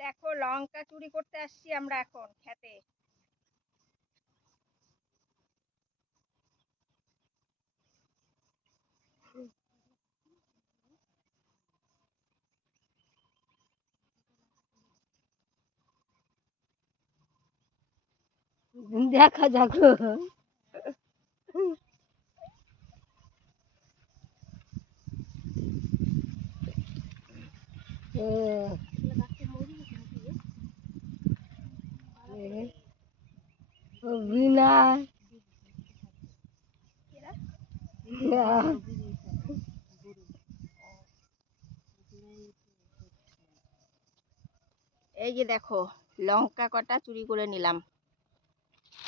দেখো লঙ্কা চুরি করতে আসছি আমরা এখন খেতে। দেখা যাক। বিনাশ। এই যে দেখো লঙ্কা কটা চুরি করে নিলাম।